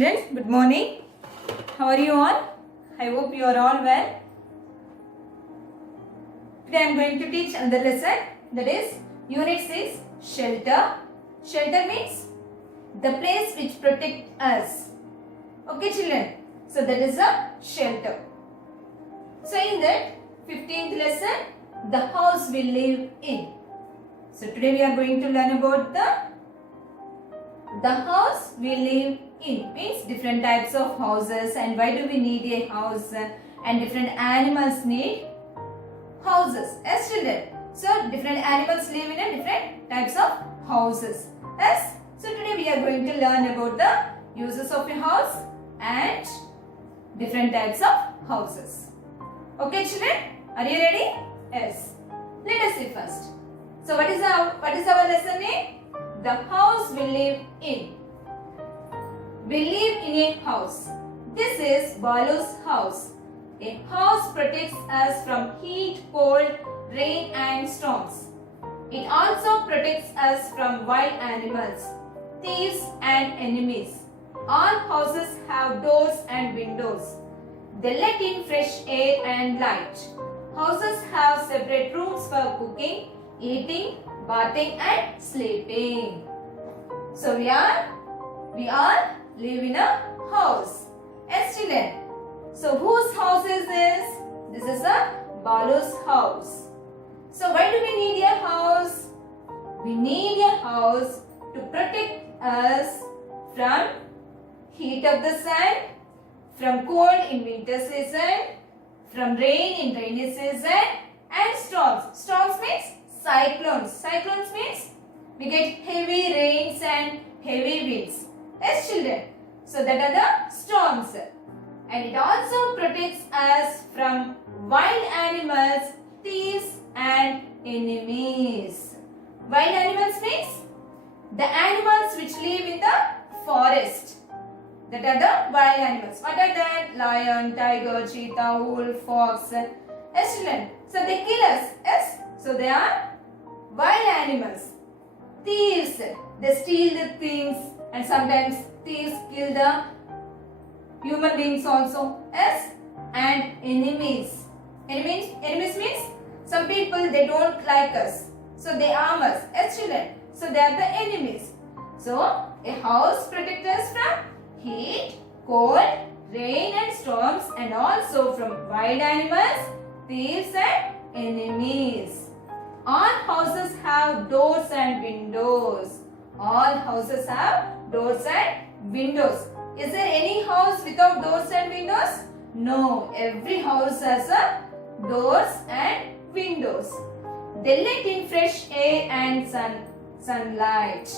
children, good morning. How are you all? I hope you are all well. Today I am going to teach another lesson, that is Unit 6, Shelter. Shelter means the place which protects us. Okay children, so that is a shelter. So in that 15th lesson, the house we live in. So today we are going to learn about the house we live in, means different types of houses and why do we need a house, and different animals need houses. Yes children, so different animals live in a different types of houses. Yes, so today we are going to learn about the uses of a house and different types of houses. Okay children, are you ready? Yes. Let us see first. So what is our lesson name? The house we live in. We live in a house. This is Balu's house. A house protects us from heat, cold, rain and storms. It also protects us from wild animals, thieves and enemies. All houses have doors and windows. They let in fresh air and light. Houses have separate rooms for cooking, eating, bathing and sleeping. So we all live in a house. Yes children. So whose house is this? This is a Balu's house. So why do we need a house? We need a house to protect us from heat of the sun, from cold in winter season, from rain in rainy season and storms. Storms means cyclones. Cyclones means we get heavy rains and heavy winds. Yes children. So that are the storms. And it also protects us from wild animals, thieves and enemies. Wild animals means the animals which live in the forest. That are the wild animals. What are that? Lion, tiger, cheetah, wolf, fox. Yes children. So they kill us. Yes. So they are wild animals. Thieves. They steal the things and sometimes thieves kill the human beings also. Yes. And enemies. Enemies means some people they don't like us. So they harm us. Yes children. So they are the enemies. So a house protects us from heat, cold, rain and storms and also from wild animals, thieves and enemies. All houses have doors and windows. All houses have doors and windows. Is there any house without doors and windows? No, every house has a doors and windows. They let in fresh air and sunlight.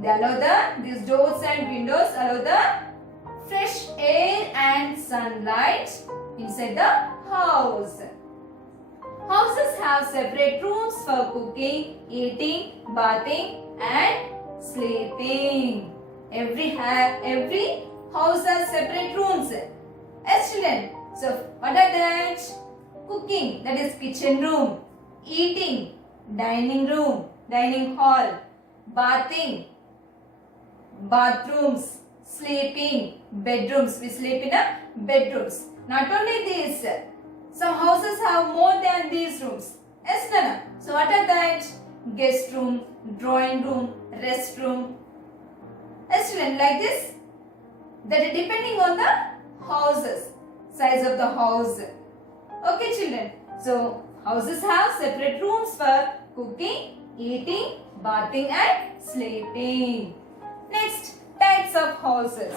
They allow these doors and windows allow the fresh air and sunlight inside the house. Houses have separate rooms for cooking, eating, bathing and sleeping. Every house has separate rooms. Yes children. So what are that? Cooking, that is kitchen room. Eating, dining room, dining hall. Bathing, bathrooms. Sleeping, bedrooms. We sleep in a bedrooms. Not only these, some houses have more than these rooms. Yes, Nana. So what are that? Guest room, drawing room, rest room. Yes, children, like this. That is depending on the houses, size of the house. Okay, children. So houses have separate rooms for cooking, eating, bathing and sleeping. Next, types of houses.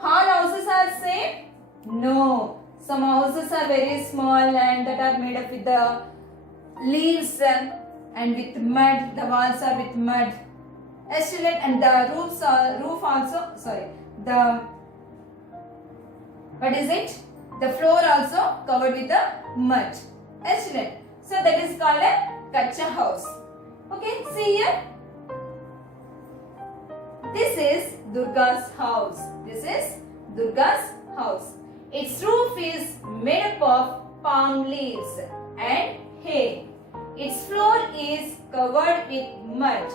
All houses are same? No. Some houses are very small and that are made up with the leaves and with mud. The walls are with mud. Yes, children, and the roof also, the floor also covered with the mud. Yes, children. So that is called a Kacha house. Okay, see here. This is Durga's house. This is Durga's house. Its roof is made up of palm leaves and hay. Its floor is covered with mud.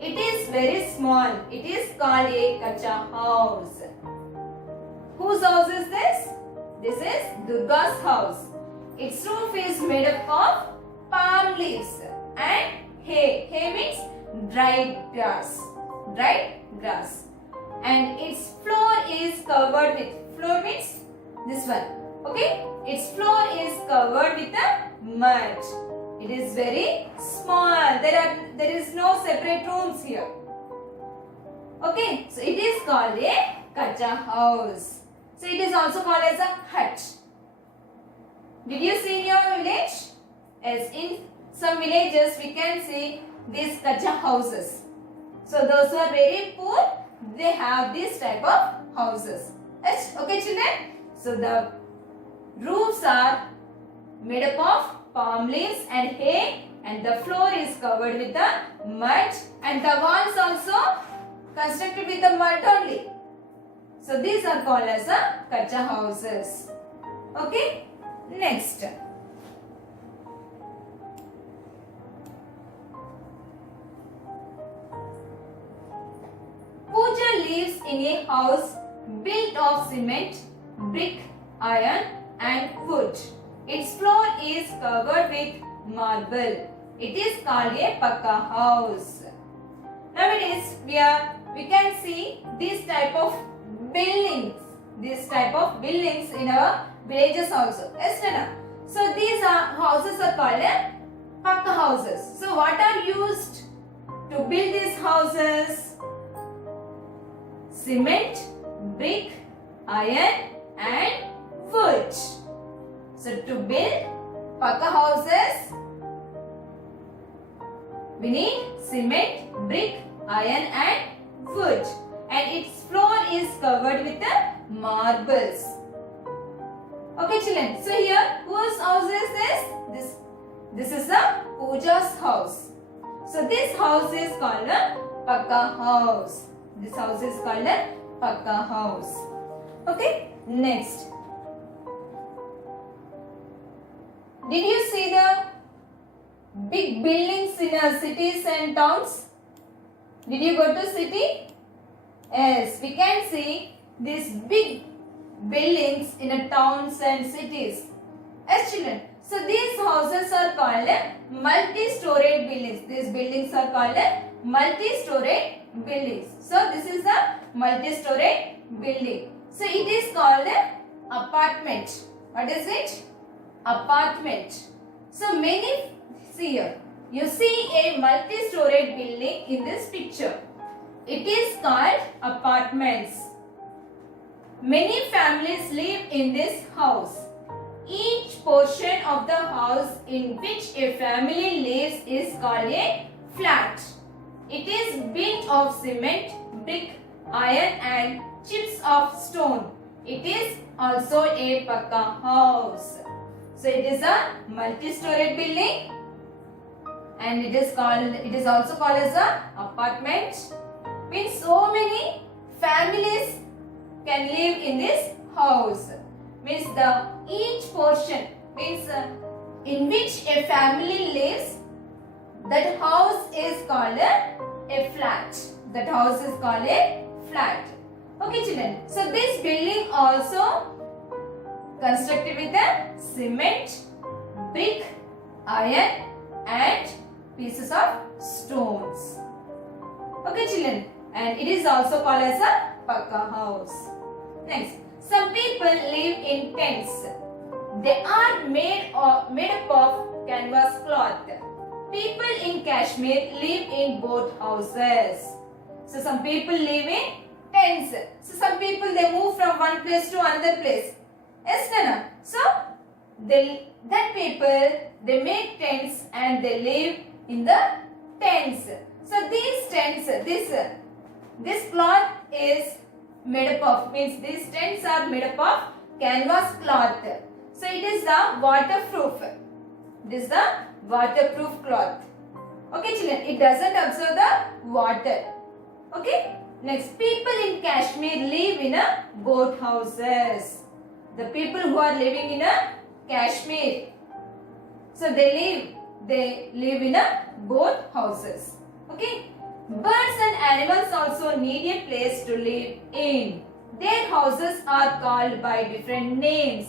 It is very small. It is called a kacha house. Whose house is this? This is Durga's house. Its roof is made up of palm leaves and hay. Hay means dried grass. Dried grass. And its floor is covered with, floor means this one. Okay? Its floor is covered with a mud. It is very small. There is no separate rooms here. Okay? So it is called a kacha house. So it is also called as a hut. Did you see in your village? Yes, in some villages we can see these kacha houses. So those who are very poor, they have this type of houses. Yes, okay children? So the roofs are made up of palm leaves and hay, and the floor is covered with the mud, and the walls also constructed with the mud only. So these are called as a kacha houses. Okay? Next. Pooja lives in a house built of cement, brick, iron and wood. Its floor is covered with marble. It is called a Pakka House. Nowadays we can see this type of buildings. This type of buildings in our villages also. Yes, Nana? So these houses are called Pakka houses. So what are used to build these houses? Cement, brick, iron and wood. So to build Pakka houses, we need cement, brick, iron and wood. And its floor is covered with the marbles. Okay children, so here whose house is this? This is a Pooja's house. So this house is called a Pakka house. This house is called a Pakka house. Okay, next. Did you see the big buildings in our cities and towns? Did you go to city? Yes, we can see these big buildings in a towns and cities. Yes, children. So these houses are called multi-storied buildings. These buildings are called multi-storied buildings. So this is a multi-storied building. So it is called apartment. What is it? Apartment. So many, see here. You see a multi-storied building in this picture. It is called apartments. Many families live in this house. Each portion of the house in which a family lives is called a flat. It is built of cement, brick, iron and chips of stone. It is also a Pakka house. So it is a multi-storied building and it is also called as a apartment. Means so many families can live in this house. Means each portion means in which a family lives, that house is called a flat. That house is called a flat. Okay children. So this building also constructed with a cement, brick, iron and pieces of stones. Okay children. And it is also called as a Pakka house. Next, some people live in tents. They are made up of canvas cloth. People in Kashmir live in boat houses. So some people live in tents. So some people they move from one place to another place. Yes, Nana. So that people they make tents and they live in the tents. So these tents, this cloth is made up of, means these tents are made up of canvas cloth. So it is the waterproof. This is the waterproof cloth. Okay children, it doesn't absorb the water. Okay. Next, people in Kashmir live in a boat houses. The people who are living in a Kashmir, so they live in a boat houses. Okay. Birds and animals also need a place to live in. Their houses are called by different names.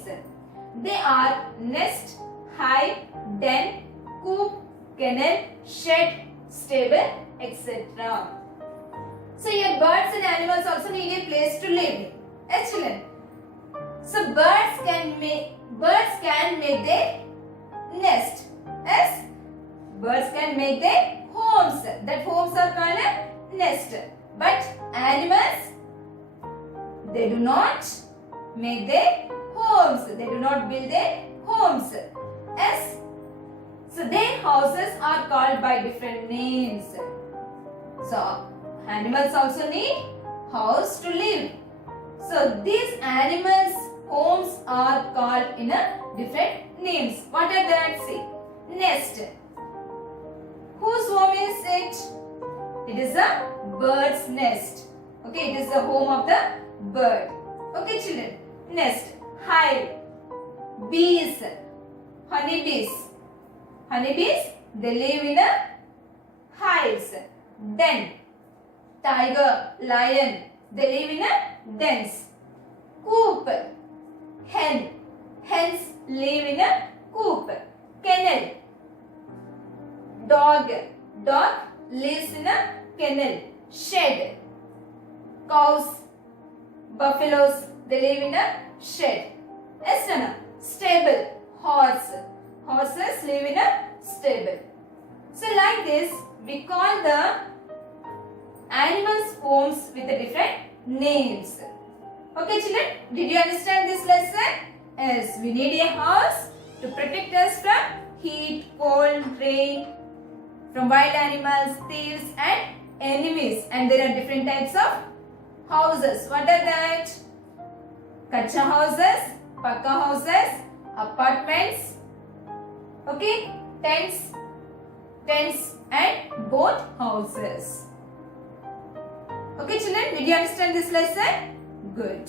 They are nest, hive, den, coop, kennel, shed, stable, etc. So here birds and animals also need a place to live. Excellent. So birds can make their nest. Yes, birds can make their homes. That homes are called a nest. But animals, they do not make their homes. They do not build their homes. Yes. So their houses are called by different names. So animals also need house to live. So these animals' homes are called in a different names. What are that? See, nest. Whose home is it? It is a bird's nest. Okay, it is the home of the bird. Okay, children. Nest. Hive. Bees. Honeybees. Honeybees, they live in a hives. Den. Tiger, lion, they live in a dens. Coop. Hen. Hens live in a coop. Kennel. Dog. Dog lives in a kennel. Shed. Cows, buffaloes, they live in a shed. Yes, stable. Horse. Horses live in a stable. So like this, we call the animals' homes with the different names. Okay, children, did you understand this lesson? Yes, we need a house to protect us from heat, cold, rain, from wild animals, thieves and enemies. And there are different types of houses. What are that? Kacha houses, Pakka houses, apartments, okay, tents and boat houses. Okay, children, did you understand this lesson? Good.